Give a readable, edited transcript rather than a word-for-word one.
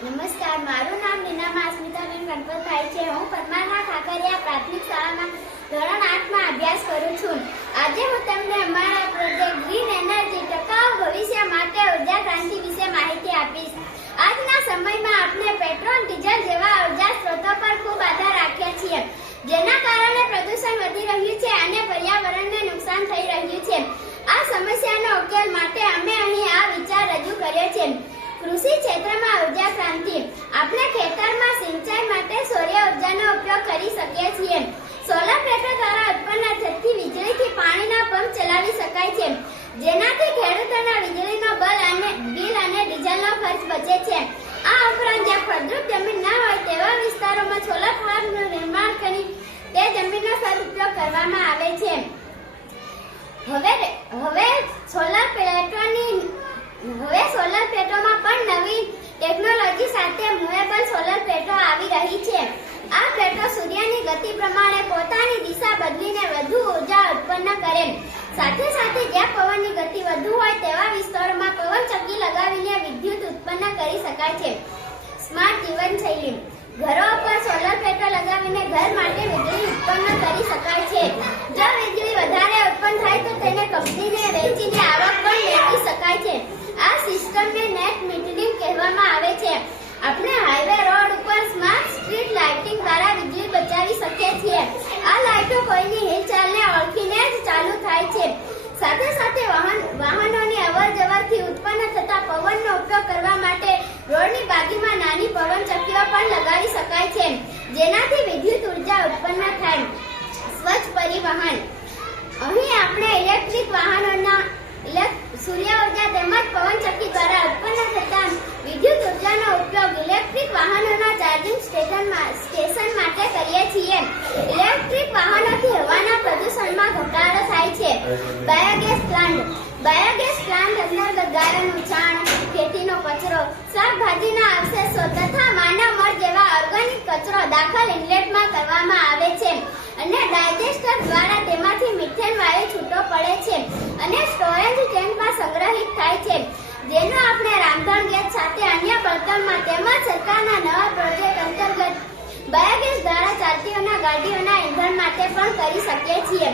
નમસ્કાર, મારું નામ નીનામાં અસ્મિતાબેન ગણપતભાઈ છે। હું પરમારના ખાખરિયા પ્રાથમિક શાળામાં ધોરણ 8 માં અભ્યાસ કરું છું। આજે હું તમને અમારા પ્રોજેક્ટ ગ્રીન એનર્જી ટકાઉ ભવિષ્ય માટે ઉર્જા ક્રાંતિ વિશે માહિતી આપીશ। આજના સમયમાં આપણે પેટ્રોલ, ડીઝલ જેવા ઉર્જા સ્ત્રોતો પર ખૂબ આધાર રાખીએ છીએ, જેના કારણે પ્રદૂષણ વધી રહ્યું છે અને પર્યાવરણને નુકસાન થઈ રહ્યું છે। આ સમસ્યાનો ઉકેલ માટે અમે અહીં આ વિચાર રજૂ કર્યો છે। કૃષિ ક્ષેત્રમાં ઉર્જા ક્રાંતિ। આપણે ખેતરમાં સિંચાઈ માટે સૌર ઉર્જાનો ઉપયોગ કરી શકીએ છીએ। સોલર પ્લેટો દ્વારા ઉત્પન્ન થતી વીજળીથી પાણીના પંપ ચલાવી શકાય છે, જેનાથી ખેડૂતોના વીજળીનો બિલ અને ડીઝલનો ખર્ચ બચે છે। આ ઉપરાંત જ્યાં ફળદ્રુપ જમીન ન હોય તેવા વિસ્તારોમાં સોલર પાર્કનું નિર્માણ કરી તે જમીનનો સદુપયોગ કરવામાં આવે છે। હવે સોલર પ્લેટોમાં પણ નવી ટેકનોલોજી સાથે મૂવેબલ સોલર પ્લેટો આવી રહી છે। આ પ્લેટો સૂર્યની ગતિ પ્રમાણે પોતાની દિશા બદલીને વધુ ઉર્જા ઉત્પન્ન કરે। સાથે સાથે જ્યાં પવનની ગતિ વધુ હોય તેવા વિસ્તારોમાં પવનચક્કી લગાવીને વિદ્યુત ઉત્પન્ન કરી શકાય છે। સ્માર્ટ જીવનશૈલી। ઘરો પર સોલર પ્લેટો લગાવીને ઘર માટે વીજળી ઉત્પન્ન કરી શકાય છે। જો વીજળી વધારે ઉત્પન્ન થાય તો તેને કંપનીને વેચીને આવક પણ મેળવી શકાય છે। આ સિસ્ટમને નેટ મીટરિંગ કહેવામાં આવે છે। આપણે હાઈવે રોડ ઉપર સ્માર્ટ સ્ટ્રીટ લાઇટિંગ દ્વારા વીજળી બચાવી શકીએ છીએ। આ લાઇટો કોઈની હિલચાલને ઓળખીને જ ચાલુ થાય છે। સાથે સાથે વાહનોની અવરજવરથી ઉત્પન્ન થતા પવનનો ઉપયોગ કરવા માટે રોડની બાજુમાં નાની પવનચક્કીઓ પણ લગાવી શકાય છે, જેનાથી વિદ્યુત ઉર્જા ઉત્પન્ન થાય। સ્વચ્છ પરિવહન। અહીં આપણે ઇલેક્ટ્રિક વાહનોના સૂર્ય ઉર્જા તેમજ પવનચક્કી દ્વારા ઉત્પન્ન થતા વિદ્યુત ઉર્જાનો ઉપયોગ ઇલેક્ટ્રિક વાહનોના ચાર્જિંગ સ્ટેશન માટે કરીએ છીએ। ઇલેક્ટ્રિક વાહનોથી હવાના પ્રદૂષણમાં ઘટાડો થાય છે। Biogas plant. બાયોગેસ પ્લાન્ટ અંતર્ગત ગાયોનું છાણ, ખેતીનો કચરો, શાકભાજીના અવશેષો તથા માનવ મળ જેવા ઓર્ગેનિક કચરો દાખલ ઇનલેટમાં કરવામાં આવે છે અને ડાયજેસ્ટર દ્વારા તેમાંથી મિથેન વાયુ છૂટો પડે છે અને સ્ટોરેજ ટેન્કમાં સંગ્રહિત થાય છે, જેનો આપણે રાંધણ ગેસ સાથે અન્ય બળતણમાં તેમજ સરકારના નવા પ્રોજેક્ટ અંતર્ગત બાયોગેસ દ્વારા ચાલતીઓના ગાડીઓના ઈંધણ માટે પણ કરી શકીએ છીએ।